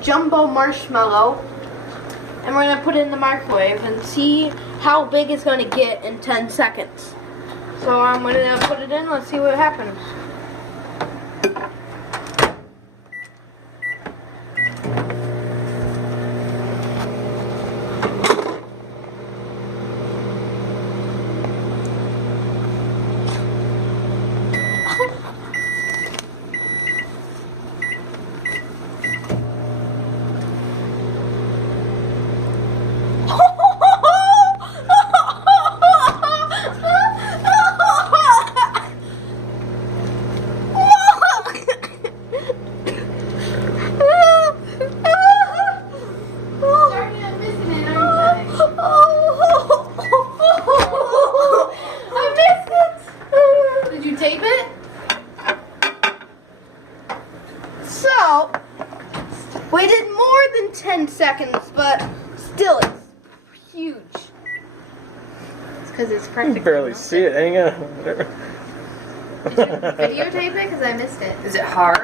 Jumbo marshmallow, and we're gonna put it in the microwave and see how big it's gonna get in 10 seconds. So I'm gonna put it in. Let's see what happens. Tape it. So, waited more than 10 seconds, but still it's huge. It's because it's practically. You can barely see it. Hang on. Did you videotape it? Because I missed it. Is it hard?